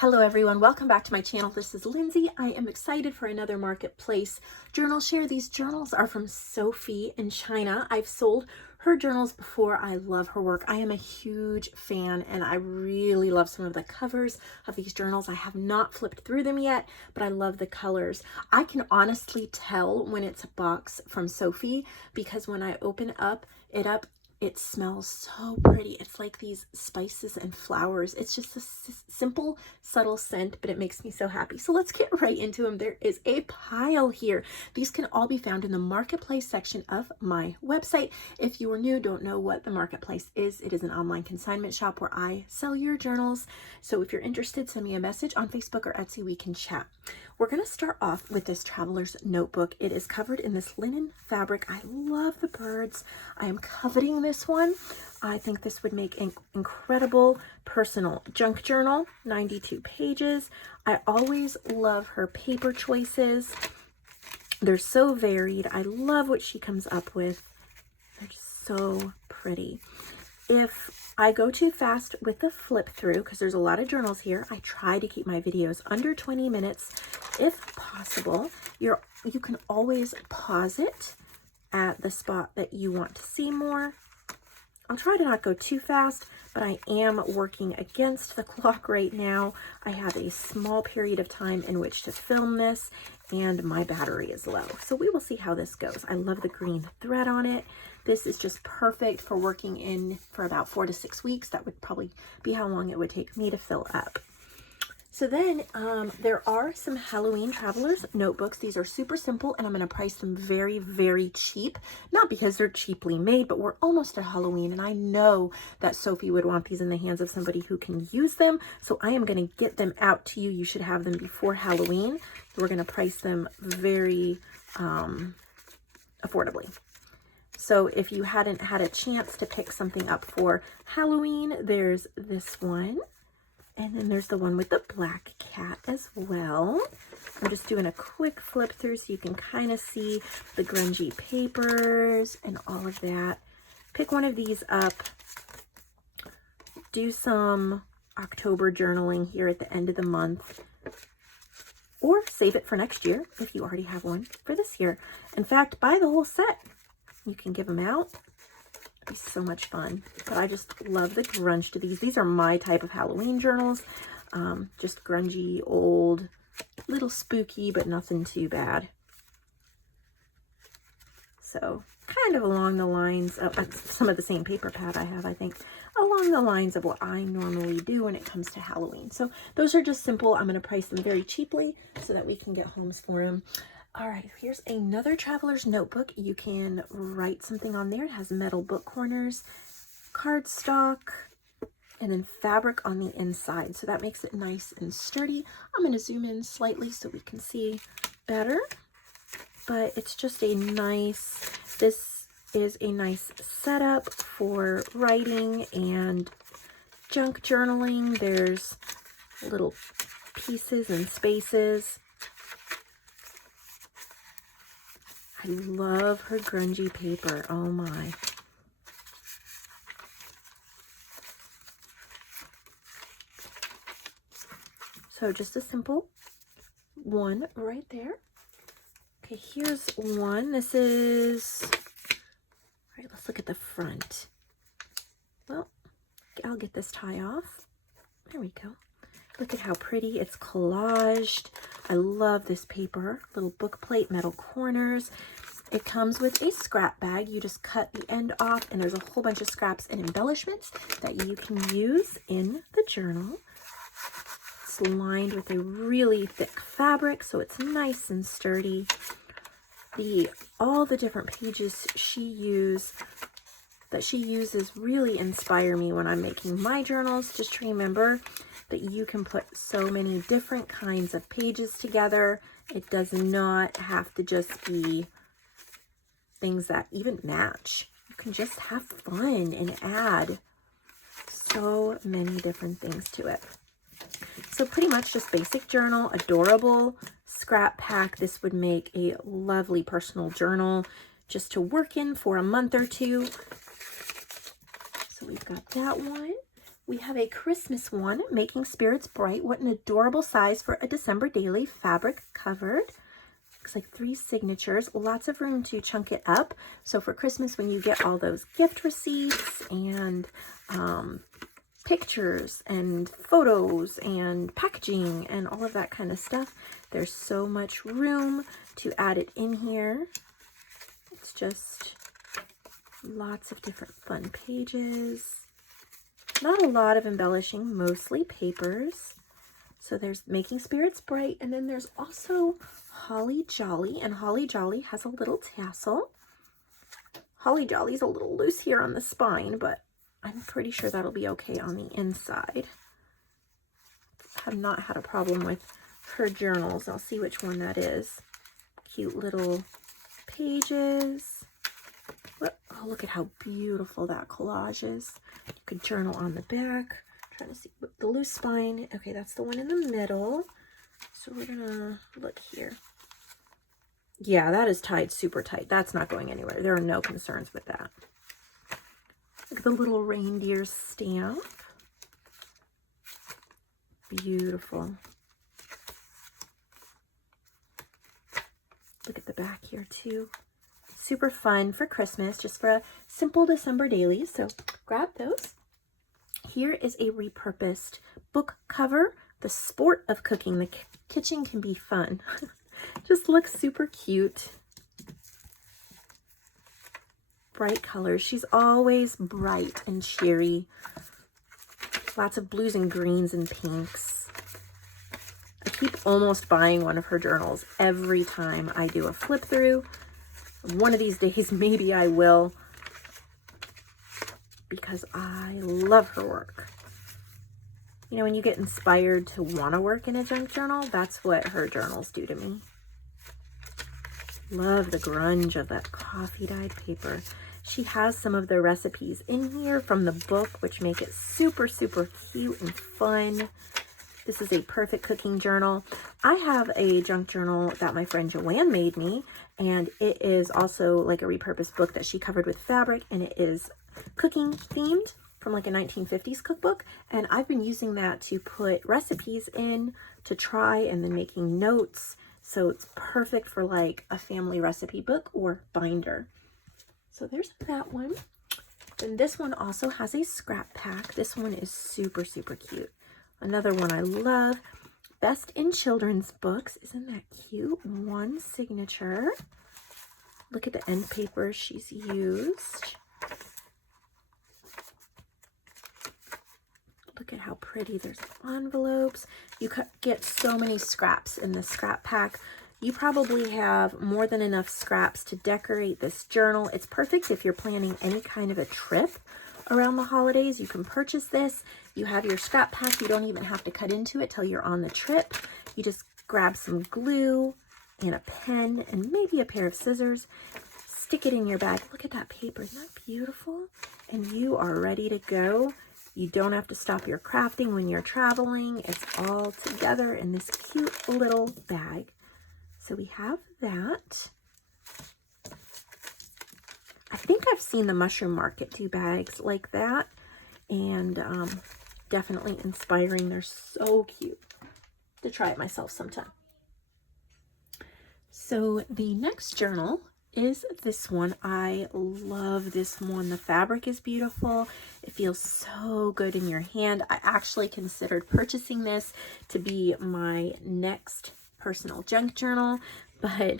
Hello everyone, welcome back to my channel. This is Lindsay. I am excited for another marketplace journal share. These journals are from Sophie in China. I've sold her journals before. I love her work. I am a huge fan and I really love some of the covers of these journals. I have not flipped through them yet, but I love the colors. I can honestly tell when it's a box from Sophie because when I open it smells so pretty. It's like these spices and flowers. It's just a simple, subtle scent, but it makes me so happy. So let's get right into them. There is a pile here. These can all be found in the marketplace section of my website. If you are new, don't know what the marketplace is, it is an online consignment shop where I sell your journals. So if you're interested, send me a message on Facebook or Etsy. We can chat. We're going to start off with this traveler's notebook. It is covered in this linen fabric. I love the birds. I am coveting this one. I think this would make an incredible personal junk journal, 92 pages. I always love her paper choices. They're so varied. I love what she comes up with. They're just so pretty. If I go too fast with the flip through, because there's a lot of journals here, I try to keep my videos under 20 minutes if possible. You can always pause it at the spot that you want to see more. I'll try to not go too fast, but I am working against the clock right now. I have a small period of time in which to film this, and my battery is low. So we will see how this goes. I love the green thread on it. This is just perfect for working in for about 4 to 6 weeks. That would probably be how long it would take me to fill up. So then there are some Halloween traveler's notebooks. These are super simple and I'm going to price them very, very cheap. Not because they're cheaply made, but we're almost at Halloween and I know that Sophie would want these in the hands of somebody who can use them. So I am going to get them out to you. You should have them before Halloween. We're going to price them very affordably. So if you hadn't had a chance to pick something up for Halloween, there's this one. And then there's the one with the black cat as well. I'm just doing a quick flip through so you can kind of see the grungy papers and all of that. Pick one of these up. Do some October journaling here at the end of the month. Or save it for next year if you already have one for this year. In fact, buy the whole set. You can give them out. It'd be so much fun. But I just love the grunge to these. These are my type of Halloween journals. Just grungy, old, little spooky, but nothing too bad. So kind of along the lines of some of the same paper pad I have, I think, along the lines of what I normally do when it comes to Halloween. So those are just simple. I'm going to price them very cheaply so that we can get homes for them. All right, here's another traveler's notebook. You can write something on there. It has metal book corners, cardstock, and then fabric on the inside. So that makes it nice and sturdy. I'm going to zoom in slightly so we can see better. But it's just a nice, this is a nice setup for writing and junk journaling. There's little pieces and spaces. I love her grungy paper. Oh my. So just a simple one right there. Okay, here's one. This is, all right, let's look at the front. Well, I'll get this tie off. There we go. Look at how pretty it's collaged. I love this paper. Little book plate, metal corners. It comes with a scrap bag. You just cut the end off and there's a whole bunch of scraps and embellishments that you can use in the journal. It's lined with a really thick fabric, so it's nice and sturdy. All the different pages she uses really inspire me when I'm making my journals. Just remember that you can put so many different kinds of pages together. It does not have to just be things that even match. You can just have fun and add so many different things to it. So pretty much just basic journal, adorable scrap pack. This would make a lovely personal journal just to work in for a month or two. So we've got that one. We have a Christmas one, Making Spirits Bright. What an adorable size for a December daily, fabric covered. Looks like 3 signatures, lots of room to chunk it up. So for Christmas, when you get all those gift receipts and pictures and photos and packaging and all of that kind of stuff, there's so much room to add it in here. It's just lots of different fun pages. Not a lot of embellishing, mostly papers. So there's Making Spirits Bright, and then there's also Holly Jolly, and Holly Jolly has a little tassel. Holly Jolly's a little loose here on the spine, but I'm pretty sure that'll be okay on the inside. Have not had a problem with her journals. I'll see which one that is. Cute little pages. Oh, look at how beautiful that collage is. You could journal on the back. I'm trying to see the loose spine. Okay, that's the one in the middle. So we're gonna look here. Yeah, that is tied super tight. That's not going anywhere. There are no concerns with that. Look at the little reindeer stamp. Beautiful. Look at the back here too. Super fun for Christmas, just for a simple December daily. So grab those. Here is a repurposed book cover. The sport of cooking. The kitchen can be fun. Just looks super cute. Bright colors. She's always bright and cheery. Lots of blues and greens and pinks. I keep almost buying one of her journals every time I do a flip through. One of these days, maybe I will, because I love her work. You know, when you get inspired to want to work in a junk journal, that's what her journals do to me. Love the grunge of that coffee dyed paper. She has some of the recipes in here from the book, which make it super, super cute and fun. This is a perfect cooking journal. I have a junk journal that my friend JoAnn made me, and it is also like a repurposed book that she covered with fabric, and it is cooking themed from like a 1950s cookbook. And I've been using that to put recipes in to try and then making notes. So it's perfect for like a family recipe book or binder. So there's that one. Then this one also has a scrap pack. This one is super, super cute. Another one I love. Best in Children's Books. Isn't that cute? 1 signature. Look at the end paper she's used. Look at how pretty. There's envelopes. You get so many scraps in this scrap pack. You probably have more than enough scraps to decorate this journal. It's perfect if you're planning any kind of a trip around the holidays. You can purchase this. You have your scrap pack. You don't even have to cut into it till you're on the trip. You just grab some glue and a pen and maybe a pair of scissors. Stick it in your bag. Look at that paper. Isn't that beautiful? And you are ready to go. You don't have to stop your crafting when you're traveling. It's all together in this cute little bag. So we have that. I think I've seen the Mushroom Market do bags like that, and definitely inspiring. They're so cute. To try it myself sometime. So the next journal is this one. I love this one. The fabric is beautiful. It feels so good in your hand. I actually considered purchasing this to be my next personal junk journal, but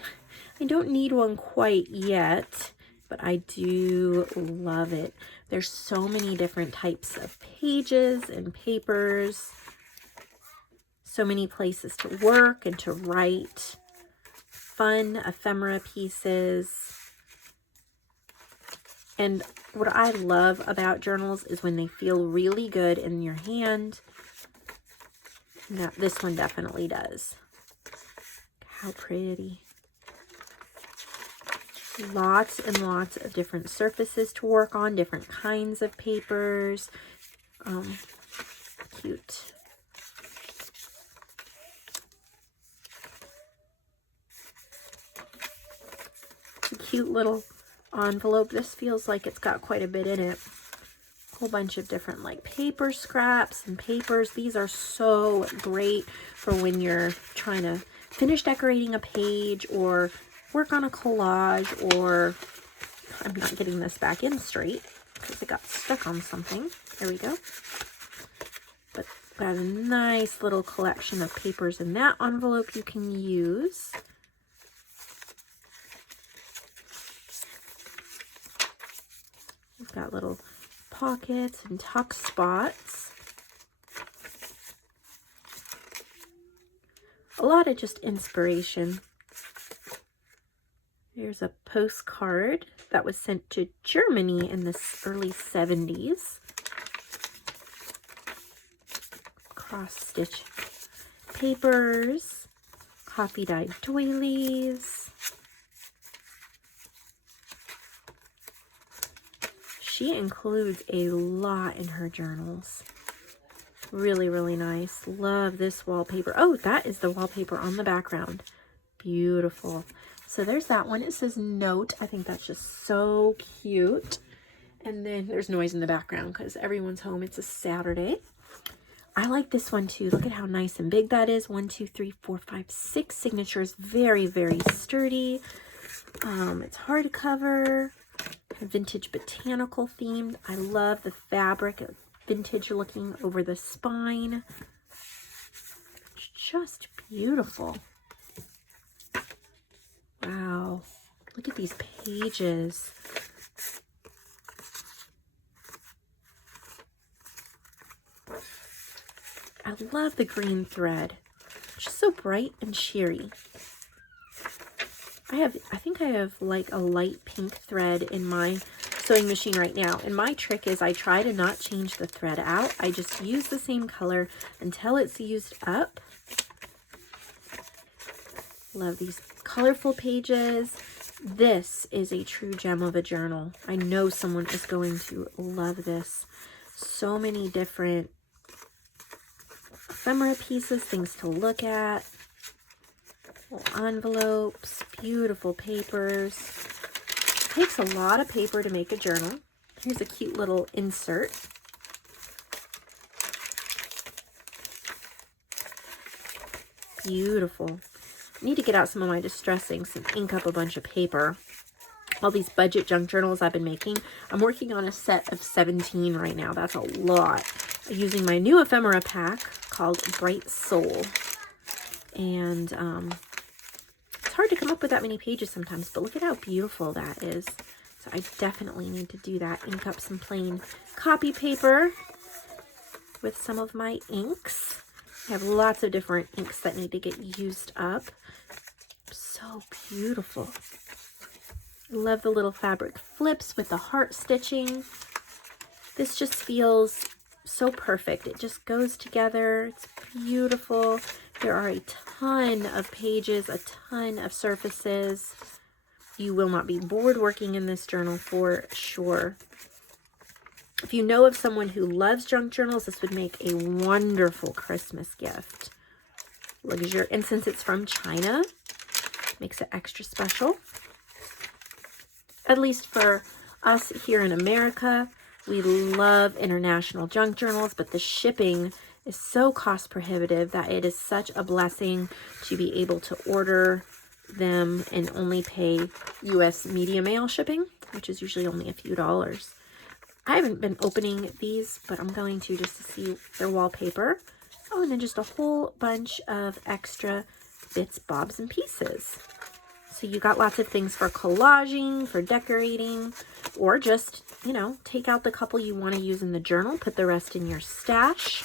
I don't need one quite yet. But I do love it. There's so many different types of pages and papers. So many places to work and to write. Fun ephemera pieces. And what I love about journals is when they feel really good in your hand. Now, this one definitely does. How pretty. Lots and lots of different surfaces to work on, different kinds of papers. Cute. It's a cute little envelope. This feels like it's got quite a bit in it. whole bunch of different like paper scraps and papers. These are so great for when you're trying to finish decorating a page or work on a collage, or I'm not getting this back in straight because it got stuck on something. There we go. But got a nice little collection of papers in that envelope you can use. We've got little pockets and tuck spots. A lot of just inspiration. Here's a postcard that was sent to Germany in the early 70s. Cross-stitch papers, coffee-dyed doilies. She includes a lot in her journals. Really, really nice. Love this wallpaper. Oh, that is the wallpaper on the background. Beautiful. So there's that one. It says note. I think that's just so cute. And then there's noise in the background because everyone's home. It's a Saturday. I like this one too. Look at how nice and big that is. 1, 2, 3, 4, 5, 6 signatures. Very, very sturdy. It's hardcover. Vintage botanical themed. I love the fabric. Vintage looking over the spine. It's just beautiful. Wow. Look at these pages. I love the green thread. It's just so bright and cheery. I think I have like a light pink thread in my sewing machine right now. And my trick is I try to not change the thread out. I just use the same color until it's used up. Love these colorful pages. This is a true gem of a journal. I know someone is going to love this. So many different ephemera pieces, things to look at. Little envelopes, beautiful papers. It takes a lot of paper to make a journal. Here's a cute little insert. Beautiful. I need to get out some of my distress inks and ink up a bunch of paper. All these budget junk journals I've been making. I'm working on a set of 17 right now. That's a lot. I'm using my new ephemera pack called Bright Soul. And it's hard to come up with that many pages sometimes, but look at how beautiful that is. So I definitely need to do that. Ink up some plain copy paper with some of my inks. I have lots of different inks that need to get used up. So beautiful. Love the little fabric flips with the heart stitching. This just feels so perfect. It just goes together. It's beautiful. There are a ton of pages, a ton of surfaces. You will not be bored working in this journal for sure. If you know of someone who loves junk journals, this would make a wonderful Christmas gift. And since it's from China, makes it extra special. At least for us here in America, we love international junk journals, but the shipping is so cost prohibitive that it is such a blessing to be able to order them and only pay US media mail shipping, which is usually only a few dollars. I haven't been opening these, but I'm going to just to see their wallpaper. Oh, and then just a whole bunch of extra bits, bobs, and pieces. So you got lots of things for collaging, for decorating, or just, you know, take out the couple you want to use in the journal, put the rest in your stash.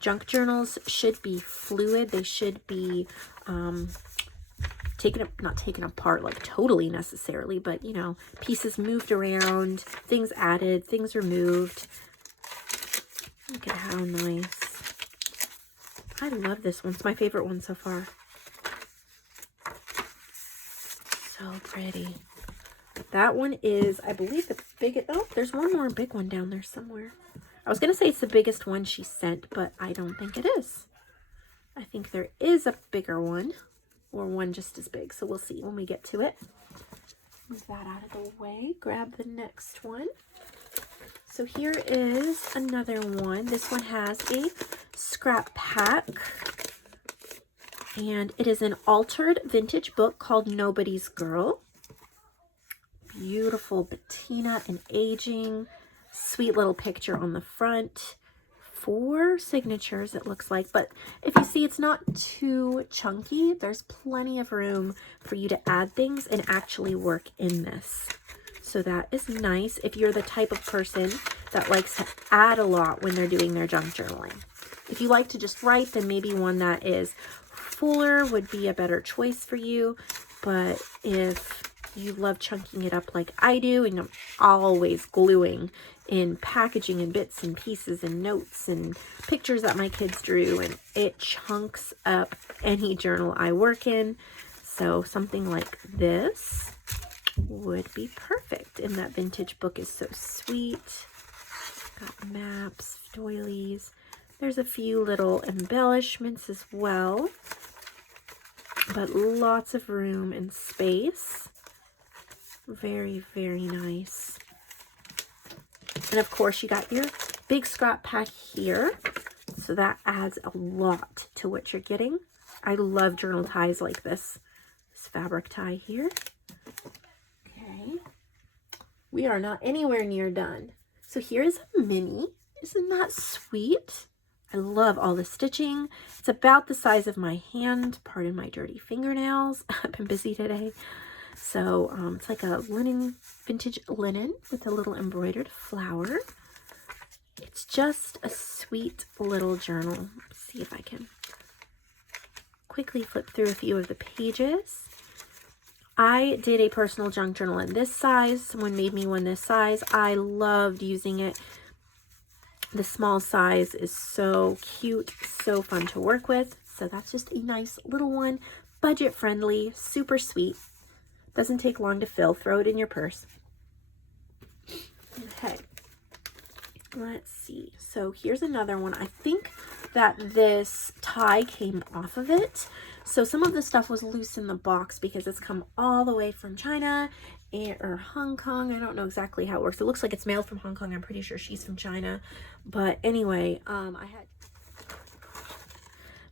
Junk journals should be fluid. They should be not taken apart like totally necessarily, but, you know, pieces moved around, things added, things removed. Look at how nice. I love this one. It's my favorite one so far. So pretty. That one is, I believe, the biggest. Oh, there's one more big one down there somewhere. I was going to say it's the biggest one she sent, but I don't think it is. I think there is a bigger one, or one just as big. So we'll see when we get to it. Move that out of the way. Grab the next one. So here is another one. This one has a scrap pack. And it is an altered vintage book called Nobody's Girl. Beautiful patina and aging. Sweet little picture on the front. 4 signatures it looks like, but if you see, it's not too chunky. There's plenty of room for you to add things and actually work in this. So that is nice if you're the type of person that likes to add a lot when they're doing their junk journaling. If you like to just write, then maybe one that is fuller would be a better choice for you. But if you love chunking it up like I do, and I'm always gluing in packaging and bits and pieces and notes and pictures that my kids drew, and it chunks up any journal I work in. So something like this would be perfect. And that vintage book is so sweet. Got maps, doilies. There's a few little embellishments as well, but lots of room and space. Very, very nice. And of course, you got your big scrap pack here. So that adds a lot to what you're getting. I love journal ties like this. This fabric tie here. Okay. We are not anywhere near done. So here's a mini. Isn't that sweet? I love all the stitching. It's about the size of my hand. Pardon my dirty fingernails. I've been busy today. So it's like a linen, vintage linen with a little embroidered flower. It's just a sweet little journal. Let's see if I can quickly flip through a few of the pages. I did a personal junk journal in this size. Someone made me one this size. I loved using it. The small size is so cute, so fun to work with. So that's just a nice little one, budget friendly, super sweet. Doesn't take long to fill. Throw it in your purse. Okay, let's see. So here's another one. I think that this tie came off of it. So some of the stuff was loose in the box because it's come all the way from China or Hong Kong. I don't know exactly how it works. It looks like it's mailed from Hong Kong. I'm pretty sure she's from China. But anyway, so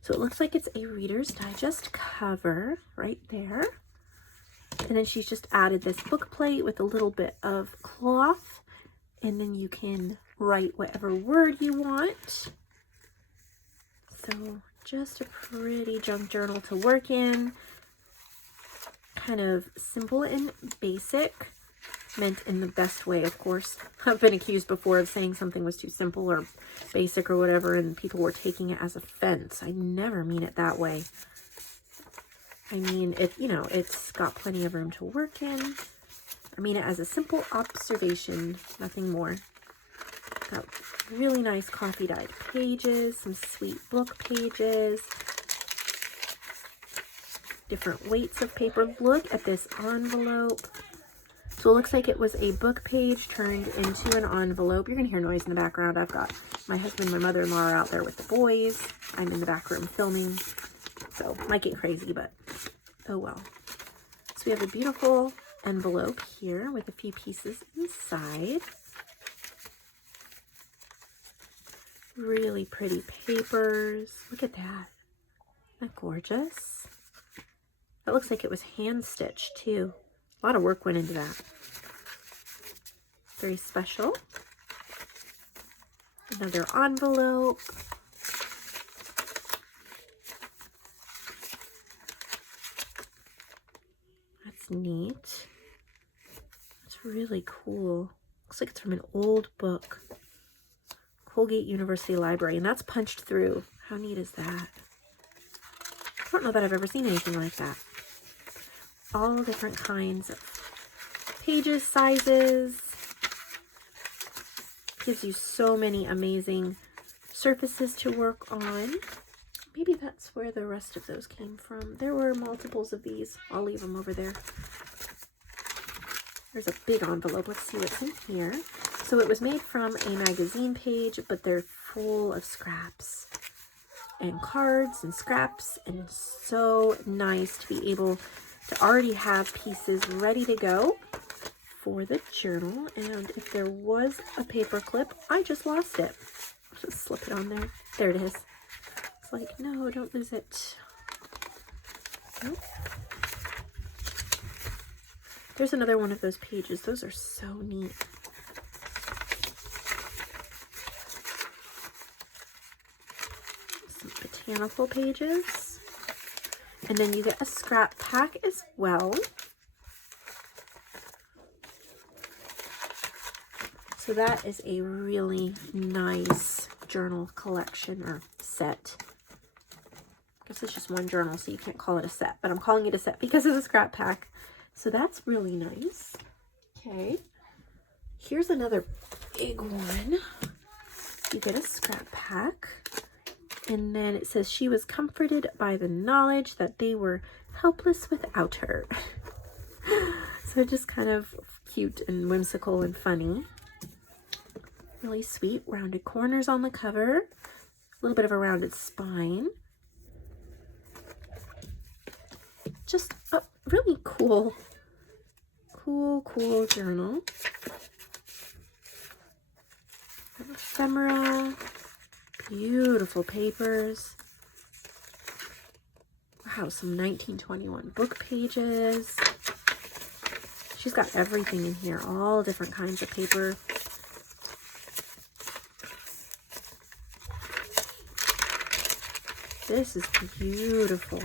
it looks like it's a Reader's Digest cover right there. And then she's just added this book plate with a little bit of cloth. And then you can write whatever word you want. So just a pretty junk journal to work in. Kind of simple and basic. Meant in the best way, of course. I've been accused before of saying something was too simple or basic or whatever, and people were taking it as offense. I never mean it that way. I mean, it's got plenty of room to work in. I mean it as a simple observation, nothing more. Got really nice coffee dyed pages, some sweet book pages, different weights of paper. Look at this envelope. So it looks like it was a book page turned into an envelope. You're going to hear noise in the background. I've got my husband and my mother-in-law are out there with the boys. I'm in the back room filming. So might get crazy, but oh well. So we have a beautiful envelope here with a few pieces inside. Really pretty papers. Look at that. Isn't that gorgeous? That looks like it was hand stitched too. A lot of work went into that. Very special. Another envelope. That's neat. That's really cool. Looks like it's from an old book. Colgate University Library, and that's punched through. How neat is that? I don't know that I've ever seen anything like that. All different kinds of pages, sizes. Gives you so many amazing surfaces to work on. Maybe that's where the rest of those came from. There were multiples of these. I'll leave them over there. There's a big envelope. Let's see what's in here. So it was made from a magazine page, but they're full of scraps and cards and scraps, and so nice to be able to already have pieces ready to go for the journal, and if there was a paper clip, I just lost it. I'll just slip it on there. There it is. It's like, no, don't lose it. Nope. There's another one of those pages. Those are so neat. Some botanical pages. And then you get a scrap pack as well. So that is a really nice journal collection or set. I guess it's just one journal, so you can't call it a set, but I'm calling it a set because of the scrap pack. So that's really nice. Okay, here's another big one. You get a scrap pack, and then it says she was comforted by the knowledge that they were helpless without her. So just kind of cute and whimsical and funny. Really sweet, rounded corners on the cover. A little bit of a rounded spine. Just a really cool journal. Ephemeral, beautiful papers. Wow, some 1921 book pages. She's got everything in here, all different kinds of paper. This is beautiful.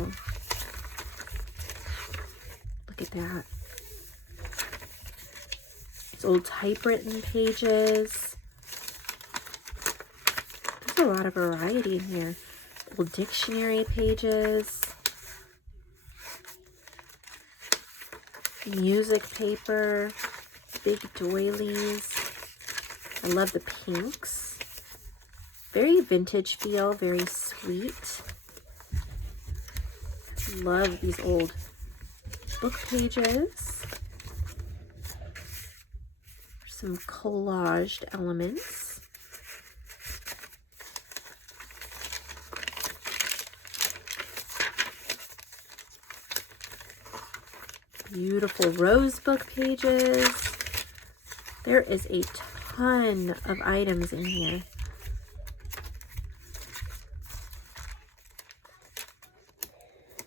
Look at that. It's old typewritten pages. There's a lot of variety in here. Old dictionary pages. Music paper. Big doilies. I love the pinks. Very vintage feel, very sweet. Love these old book pages. Some collaged elements. Beautiful rose book pages. There is a ton of items in here.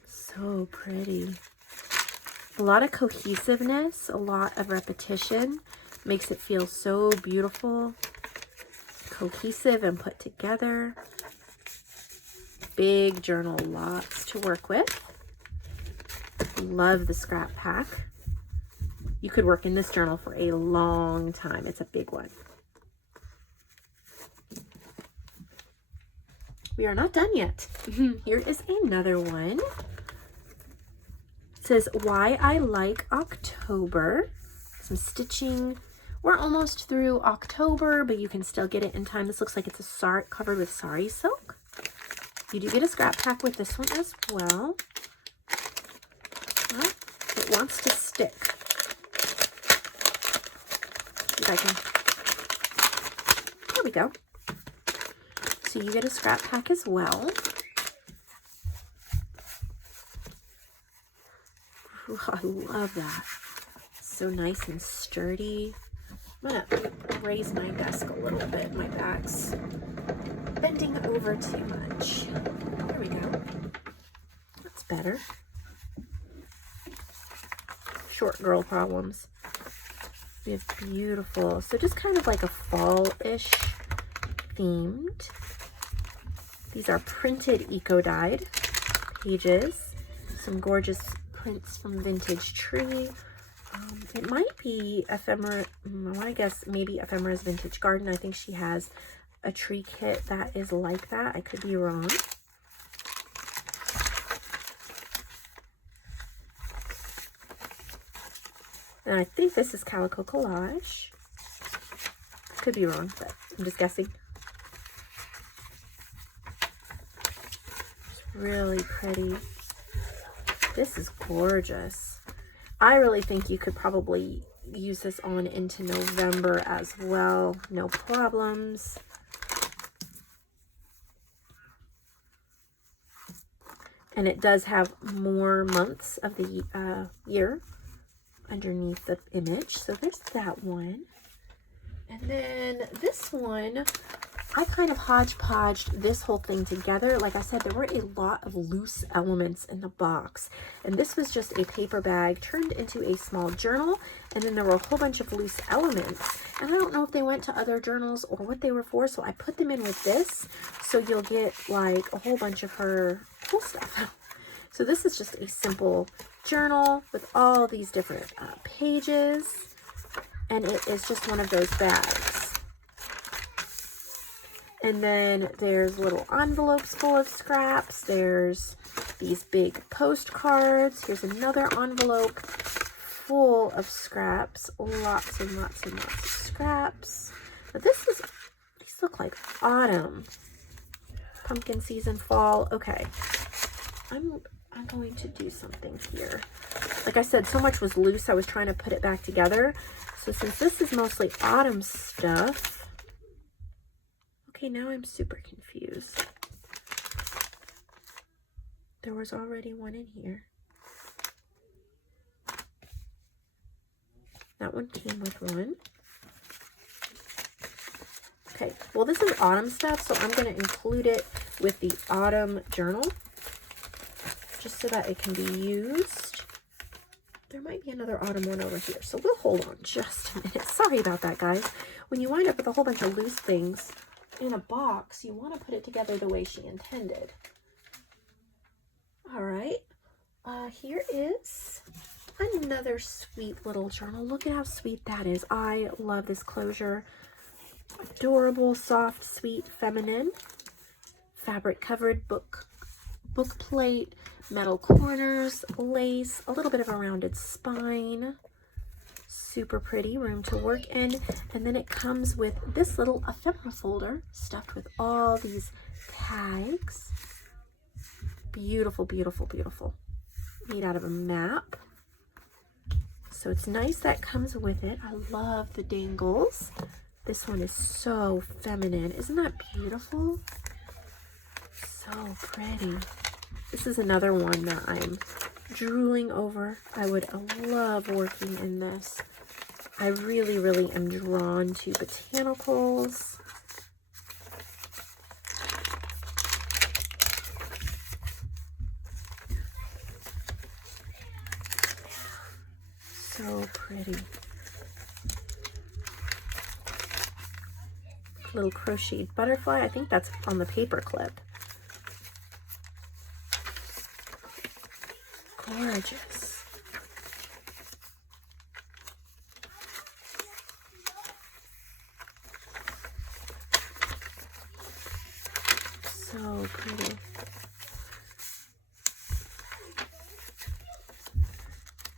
So pretty. A lot of cohesiveness, a lot of repetition. Makes it feel so beautiful, cohesive, and put together. Big journal, lots to work with. Love the scrap pack. You could work in this journal for a long time. It's a big one. We are not done yet. Here is another one. It says, Why I Like October. Some stitching. We're almost through October, but you can still get it in time. This looks like it's a covered with sari silk. You do get a scrap pack with this one as well. Well, it wants to stick. See if I can. There we go. So you get a scrap pack as well. Ooh, I love that. So nice and sturdy. I'm gonna raise my desk a little bit. My back's bending over too much. There we go. That's better. Short girl problems. We have beautiful, so just kind of like a fall-ish themed. These are printed eco-dyed pages. Some gorgeous prints from Vintage Tree. It might be Ephemera, I guess maybe Ephemera's Vintage Garden. I think she has a tree kit that is like that. I could be wrong. And I think this is Calico Collage. Could be wrong, but I'm just guessing. It's really pretty. This is gorgeous. I really think you could probably use this on into November as well. No problems. And it does have more months of the year underneath the image. So there's that one. And then this one, I kind of hodgepodged this whole thing together. Like I said, there were a lot of loose elements in the box. And this was just a paper bag turned into a small journal. And then there were a whole bunch of loose elements. And I don't know if they went to other journals or what they were for. So I put them in with this. So you'll get like a whole bunch of her cool stuff. So this is just a simple journal with all these different pages. And it is just one of those bags. And then there's little envelopes full of scraps. There's these big postcards. Here's another envelope full of scraps. Lots and lots and lots of scraps. But these look like autumn. Pumpkin season, fall. Okay. I'm going to do something here. Like I said, so much was loose. I was trying to put it back together. So since this is mostly autumn stuff, okay, now I'm super confused. There was already one in here. That one came with one. Okay, well this is autumn stuff, so I'm going to include it with the autumn journal, just so that it can be used. There might be another autumn one over here, so we'll hold on just a minute. Sorry about that, guys. When you wind up with a whole bunch of loose things in a box, you want to put it together the way she intended. All right, here is another sweet little journal. Look at how sweet that is. I love this closure. Adorable, soft, sweet, feminine. Fabric covered book plate. Metal corners, lace, a little bit of a rounded spine. Super pretty, room to work in. And then it comes with this little ephemera folder stuffed with all these tags. Beautiful, beautiful, beautiful. Made out of a map. So it's nice that comes with it. I love the dangles. This one is so feminine. Isn't that beautiful? So pretty. This is another one that I'm drooling over. I would love working in this. I really, really am drawn to botanicals. So pretty. Little crocheted butterfly. I think that's on the paper clip. Gorgeous. So pretty.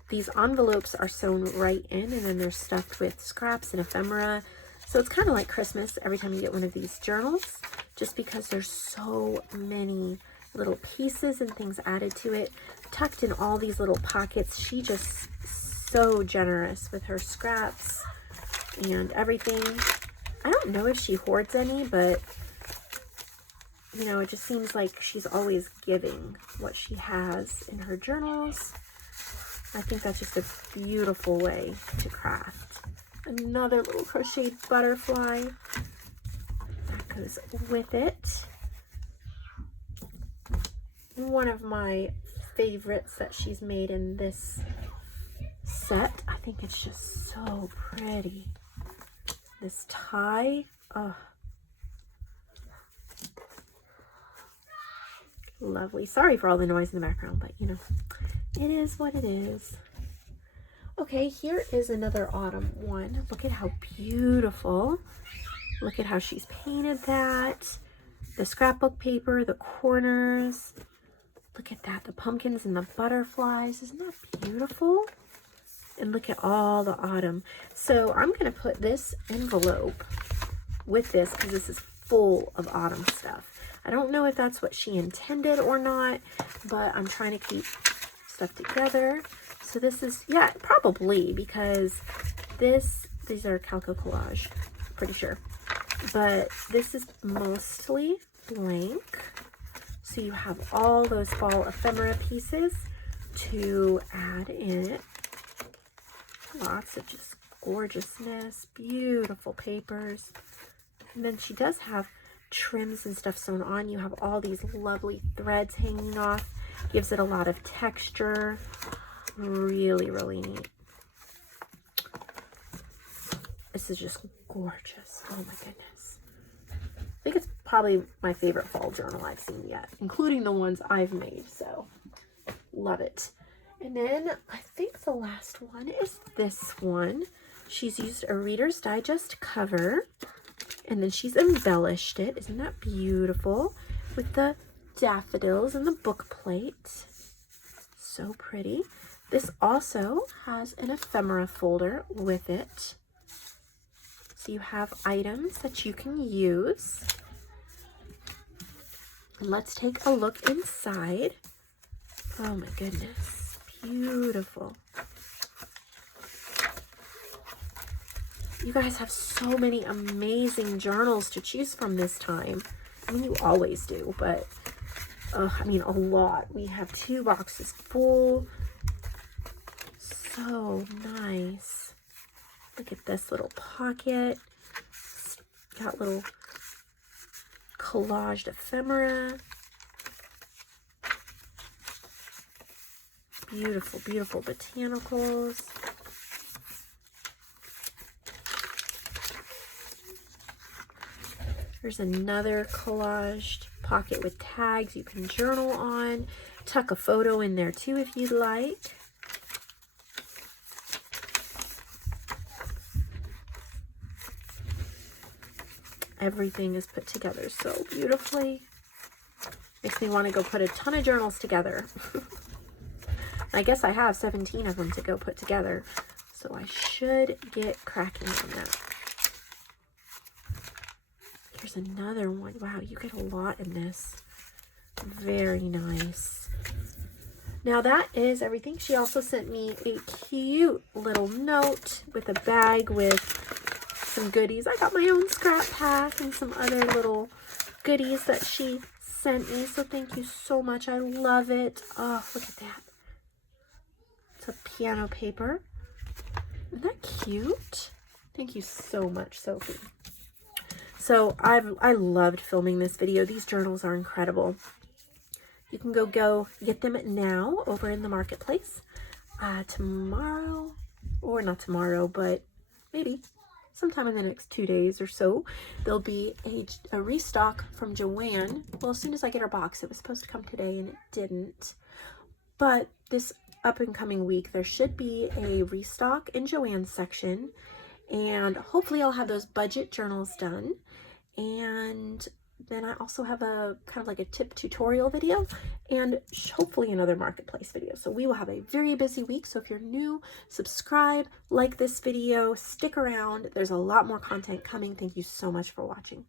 These envelopes are sewn right in, and then they're stuffed with scraps and ephemera. So it's kind of like Christmas every time you get one of these journals, just because there's so many little pieces and things added to it, tucked in all these little pockets. She just so generous with her scraps and everything. I don't know if she hoards any, but you know, it just seems like she's always giving what she has in her journals. I think that's just a beautiful way to craft. Another little crocheted butterfly that goes with it. One of my favorites that she's made in this set. I think it's just so pretty. This tie. Oh, lovely. Sorry for all the noise in the background, but you know, it is what it is. Okay, here is another autumn one. Look at how beautiful. Look at how she's painted that. The scrapbook paper, the corners. Look at that, the pumpkins and the butterflies. Isn't that beautiful? And look at all the autumn. So I'm going to put this envelope with this because this is full of autumn stuff. I don't know if that's what she intended or not, but I'm trying to keep stuff together. So this is, yeah, probably, because these are Calico Collage, pretty sure. But this is mostly blank. So you have all those fall ephemera pieces to add in it. Lots of just gorgeousness, beautiful papers. And then she does have trims and stuff sewn on. You have all these lovely threads hanging off. Gives it a lot of texture. Really, really neat. This is just gorgeous. Oh my goodness. I think it's probably my favorite fall journal I've seen yet, including the ones I've made. So love it. And then I think the last one is this one. She's used a Reader's Digest cover, and then she's embellished it. Isn't that beautiful? With the daffodils and the book plate. So pretty. This also has an ephemera folder with it. So you have items that you can use. Let's take a look inside. Oh my goodness. Beautiful. You guys have so many amazing journals to choose from this time. I mean, you always do, but I mean, a lot. We have 2 boxes full. So nice. Look at this little pocket. It's got little collaged ephemera. Beautiful, beautiful botanicals. There's another collaged pocket with tags you can journal on. Tuck a photo in there too if you'd like. Everything is put together so beautifully. Makes me want to go put a ton of journals together. I guess I have 17 of them to go put together, so I should get cracking on that. Here's another one. Wow, you get a lot in this. Very nice. Now that is everything. She also sent me a cute little note with a bag with some goodies. I got my own scrap pack and some other little goodies that she sent me. So thank you so much. I love it. Oh, look at that. It's a piano paper. Isn't that cute? Thank you so much, Sophie. So I loved filming this video. These journals are incredible. You can go get them now over in the marketplace tomorrow, or not tomorrow, but maybe sometime in the next 2 days or so. There'll be a restock from JoAnn. Well, as soon as I get her box. It was supposed to come today and it didn't. But this up and coming week, there should be a restock in JoAnn's section. And hopefully I'll have those budget journals done. And then I also have a kind of like a tip tutorial video and hopefully another marketplace video. So we will have a very busy week. So if you're new, subscribe, like this video, stick around. There's a lot more content coming. Thank you so much for watching.